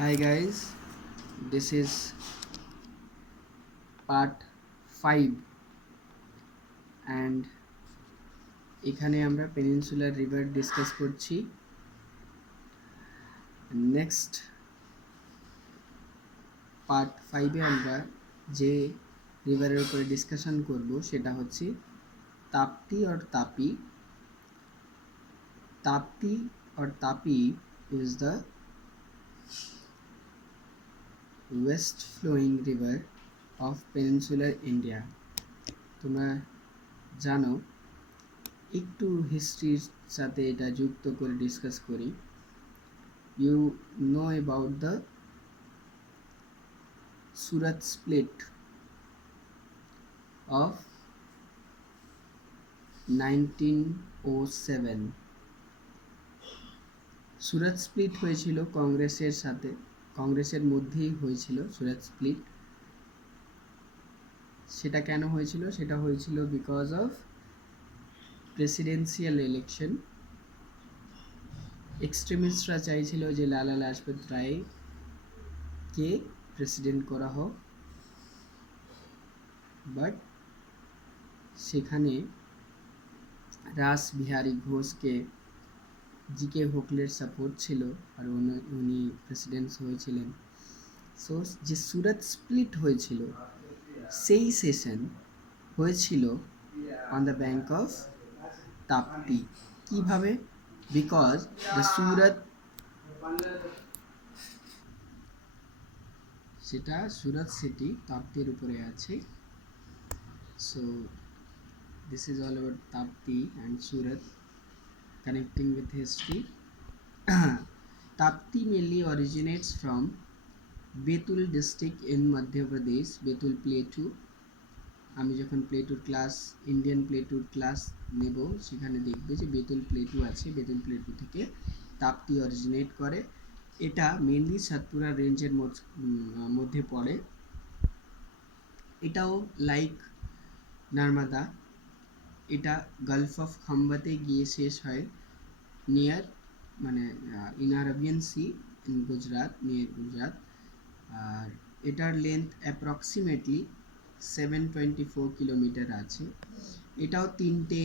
Hi guys, this is part 5 and এখানে আমরা peninsular river discuss করছি। নেক্সট পার্ট 5-এ আমরা যে রিভারের উপরে ডিসকাশন করব সেটা হচ্ছে তাপ্তি और तापी। ताप्ती और Tapi is the west flowing river of peninsular India। তোমরা জানো, একটু হিস্ট্রির সাথে এটা যুক্ত করে ডিসকাস করি। You know about the Surat split of 1907। Surat split হয়েছিল কংগ্রেসের সাথে, কংগ্রেসের মধ্যেই হয়েছিল সুরাত স্প্লিট। সেটা কেন হয়েছিল? সেটা হয়েছিল বিকজ অফ প্রেসিডেন্সিয়াল ইলেকশন। এক্সট্রিমিস্টরা চাইছিল যে লালা লাজপত রায়কে প্রেসিডেন্ট করা হোক, বাট সেখানে রাস বিহারী ঘোষকে জিকে হোকলের সাপোর্ট ছিল আর উনি প্রেসিডেন্ট হয়েছিলেন। সো যে সুরাত স্প্লিট হয়েছিল সেই সেশন হয়েছিল on the bank of Tapti. কিভাবে? বিকজ দ্য সুরাত, সেটা সুরাত সিটি তাপ্তির উপরে আছে। So this is all about Tapti and Surat connecting with history. Tapti mainly originates from Betul district in Madhya Pradesh, Betul Plateau। আমি যখন প্লেটুর class, Indian প্লেটুর class নেব সেখানে দেখবে যে বেতুল প্লেটু আছে, বেতুল প্লেটু থেকে তাপ্তি অরিজিনেট করে। এটা মেনলি সাতপুরা রেঞ্জের মধ্যে পড়ে। এটাও লাইক নর্মদা, এটা গালফ অফ খাম্বাতে গিয়ে শেষ হয় নিয়ার, মানে in Arabian sea in Gujarat, near Gujarat. আর এটার লেন্থ অ্যাপ্রক্সিমেটলি 724 কিলোমিটার আছে। এটাও তিনটে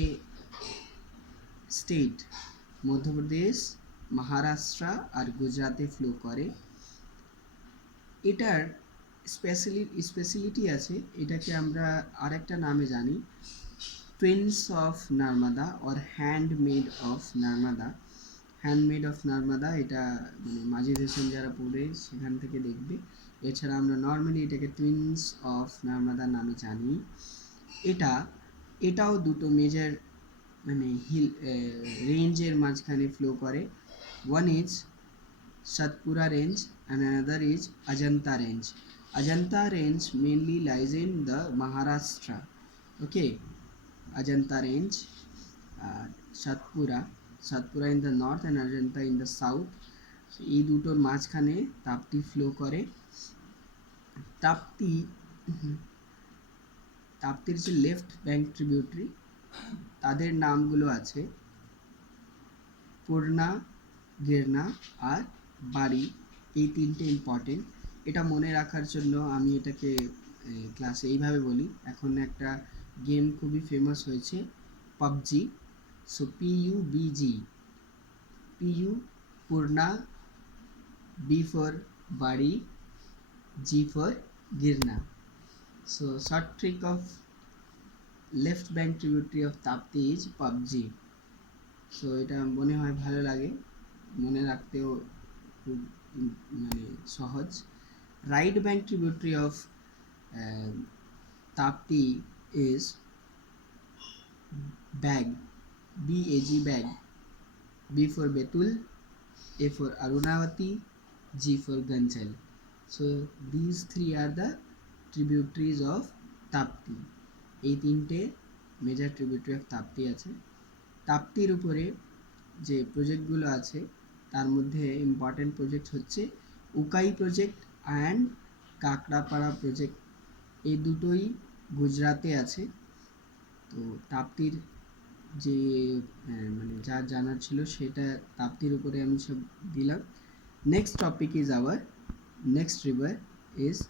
স্টেট, মধ্যপ্রদেশ, মহারাষ্ট্র আর গুজরাটে ফ্লো করে। এটার স্পেশালিটি আছে, এটাকে আমরা আরেকটা নামে জানি twins of Narmada or handmade of Narmada. Handmade of Narmada এটা মানে মাজিদ হোসেন যারা পড়ে সেখান থেকে দেখবে। এছাড়া আমরা নর্মালি এটাকে টুইনস অফ নর্মদা নামে জানি। এটাও দুটো মেজর মানে হিল রেঞ্জের মাঝখানে ফ্লো করে। One is Satpura range and another is Ajanta range. Ajanta range mainly lies in the Maharashtra. Okay, Ajanta range, Satpura in the north and Ajanta in the south. এই দুটোর মাঝখানে তাপ্তি ফ্লো করে। তাপ্তির যে left bank tributary তাদের নামগুলো আছে পূর্ণা, গিরনা আর বাড়ি। এই তিনটে ইম্পর্টেন্ট। এটা মনে রাখার জন্য আমি এটাকে ক্লাসে এইভাবে বলি। এখন একটা গেম খুবই ফেমাস হয়েছে PUBG. So PUBG, PU Purna, B for বাড়ি, G for Girna. So short trick of left bank tributary of Tapti is PUBG. So এটা মনে হয় ভালো লাগে, মনে রাখতেও খুব মানে সহজ। Right bank tributary of Tapti is bag, BAG bag, B for Betul, A for Arunavati, G for Ganchal. So these three are the tributaries of Tapti. এই তিনটে মেজর ট্রিবিউটারি অফ তাপ্তি আছে। তাপ্তির উপরে যে প্রজেক্টগুলো আছে তার মধ্যে ইম্পর্টেন্ট প্রজেক্ট হচ্ছে উকাই প্রজেক্ট অ্যান্ড কাকড়াপাড়া প্রজেক্ট। এই দুটোই গুজরাটে আছে। তো তাপ্তির যে মানে যা জানার ছিল সেটা তাপ্তির উপরে আমি সব দিলাম। Next topic is our Next river is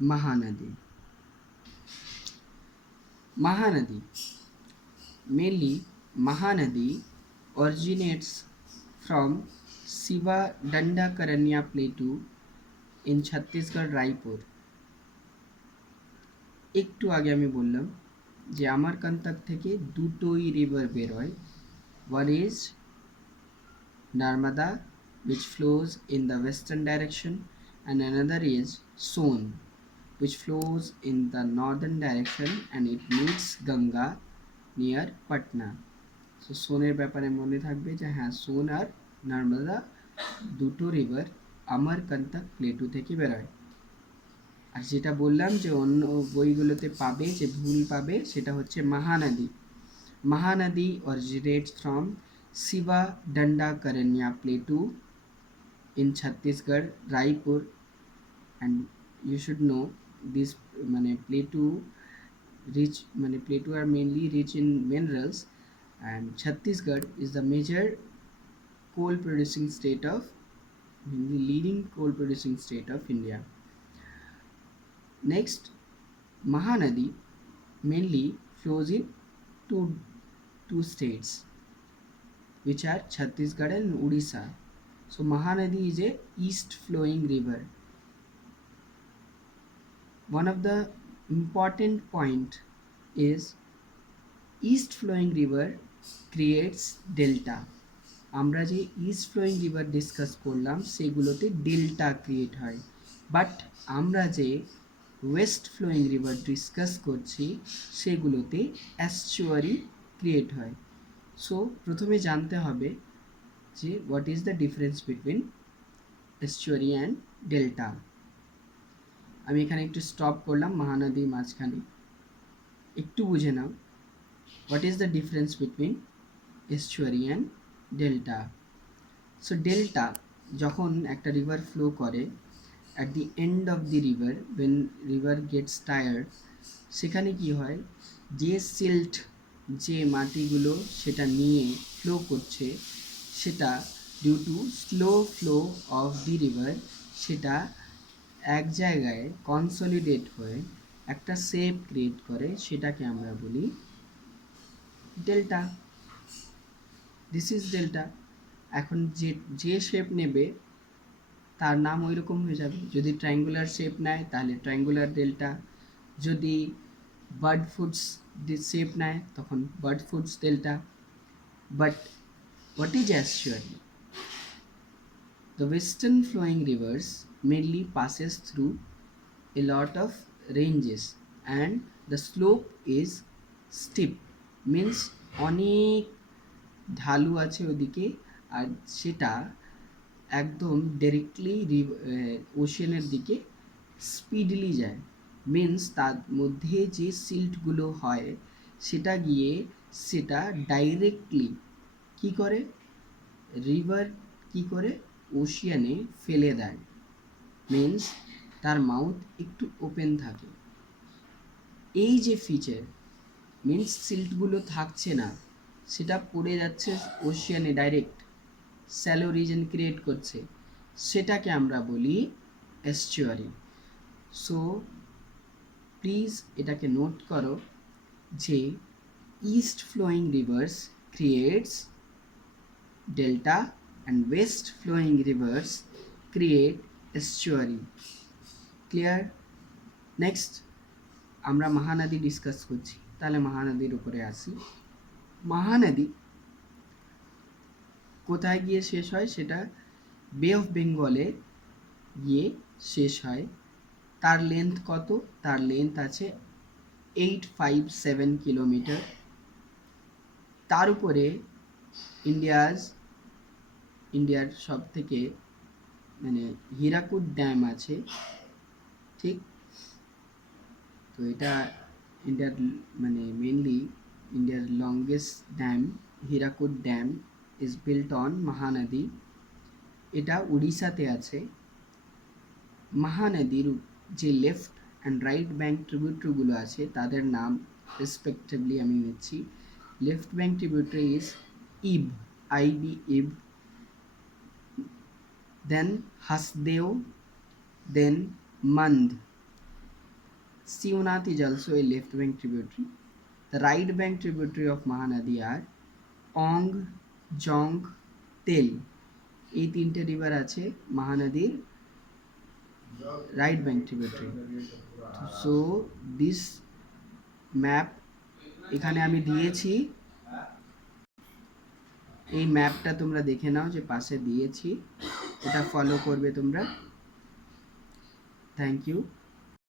Mahanadi. Mahanadi. Mainly, Mahanadi originates from Siva Dandakaranya Plateau in Chhattisgarh, Raipur. একটু আগে আমি বললাম যে আমারকান্তাক থেকে দুটোই রিভার বের হয়। One is Narmada, which flows in the western direction, and another is Son, which flows in the northern direction, and it meets Ganga near Patna. So সোনের ব্যাপারে মনে থাকবে যে হ্যাঁ, সোন আর নর্মদা দুটো রিভার আমারকান্তাক প্লেটু থেকে বেরোয়। আর যেটা বললাম যে অন্য বইগুলোতে পাবে, যে ভুল পাবে, সেটা হচ্ছে Mahanadi. Mahanadi originates from Siva Dandakaranya Plateau in Chhattisgarh, Raipur, and you should know this plateau are mainly rich in minerals, and Chhattisgarh is the major coal producing state of the leading coal producing state of India. Next, Mahanadi mainly flows in two states, which are Chhattisgarh and Odisha. So Mahanadi is a east flowing river. One of the important point is east flowing river creates delta. আমরা যে east flowing river discuss করলাম সেগুলোতে delta create হয়, but আমরা যে West flowing river discuss করছি সেগুলোতে অ্যাস্চুয়ারি create হয়। সো প্রথমে জানতে হবে যে what is the difference between estuary and delta. আমি এখানে একটু স্টপ করলাম মহানদীর মাঝখানে, একটু বুঝে নাও what is the difference between estuary and delta. So delta যখন একটা রিভার ফ্লো করে, at the end of the river when river gets tired, সেখানে কি হয়, যে সিল্ট, যে মাটিগুলো সেটা নিয়ে ফ্লো করছে, সেটা due to slow flow of the river সেটা এক জায়গায় কনসলিডেট হয়ে একটা শেপ ক্রিয়েট করে, সেটাকে আমরা বলি ডেল্টা। This is delta. এখন যে শেপ নেবে তার নাম ওই রকম হয়ে যাবে। যদি ট্রায়াঙ্গুলার শেপ নেয় তাহলে ট্রায়াঙ্গুলার ডেল্টা, যদি বার্ড ফুডস শেপ নেয় তখন bird foods delta. But what is actually? The western flowing rivers mainly passes through a lot of ranges and the slope is steep, means অনেক ঢালু আছে ওদিকে, আর সেটা একদম ডাইরেক্টলি ওশিয়ানের দিকে স্পিডলি যায়। মিন্স তার মধ্যে যে সিল্টগুলো হয় সেটা গিয়ে সেটা ডাইরেক্টলি কী করে, রিভার কী করে ওশিয়ানে ফেলে দেয়। মিন্স তার মাউথ একটু ওপেন থাকে। এই যে ফিচার, মিন্স সিল্টগুলো থাকছে না, সেটা পড়ে যাচ্ছে ওশিয়ানে ডাইরেক্ট, স্যালো রিজন ক্রিয়েট করছে, সেটাকে আমরা বলি এস্চুয়ারি। সো প্লিজ এটাকে নোট করো যে east flowing rivers creates delta and west flowing rivers create estuary. Clear? Next আমরা মহানদী ডিসকাস করছি, তাহলে মহানদীর উপরে আসি। মহানদী কোথায় গিয়ে শেষ হয়? সেটা বে অফ বেঙ্গলে গিয়ে শেষ হয়। তার লেন্থ কত? তার লেন্থ আছে 857 কিলোমিটার। তার উপরে ইন্ডিয়ার সব থেকে হীরাকুদ ড্যাম আছে, ঠিক? তো এটা ইন্ডিয়ার মেনলি ইন্ডিয়ার longest dam, Hirakud dam is built on Mahanadi. এটা উড়িষ্যাতে আছে। মহানদীর যে লেফট অ্যান্ড রাইট ব্যাঙ্ক ট্রিবিউটারিগুলো আছে তাদের নাম রেসপেক্টিভলি আমি নিচ্ছি। Left bank tributary is Ib, I B Ib, then Hasdeo, then Mand. Sivnath is also a left bank tributary. The right bank tributary of Mahanadi are Ong, Jong, Tel. এই তিনটে রিভার আছে মহানদীর right bank tributary. So this map এখানে আমি দিয়েছি, এই ম্যাপটা তোমরা দেখে নাও যে পাশে দিয়েছি, এটা ফলো করবে তোমরা। Thank you.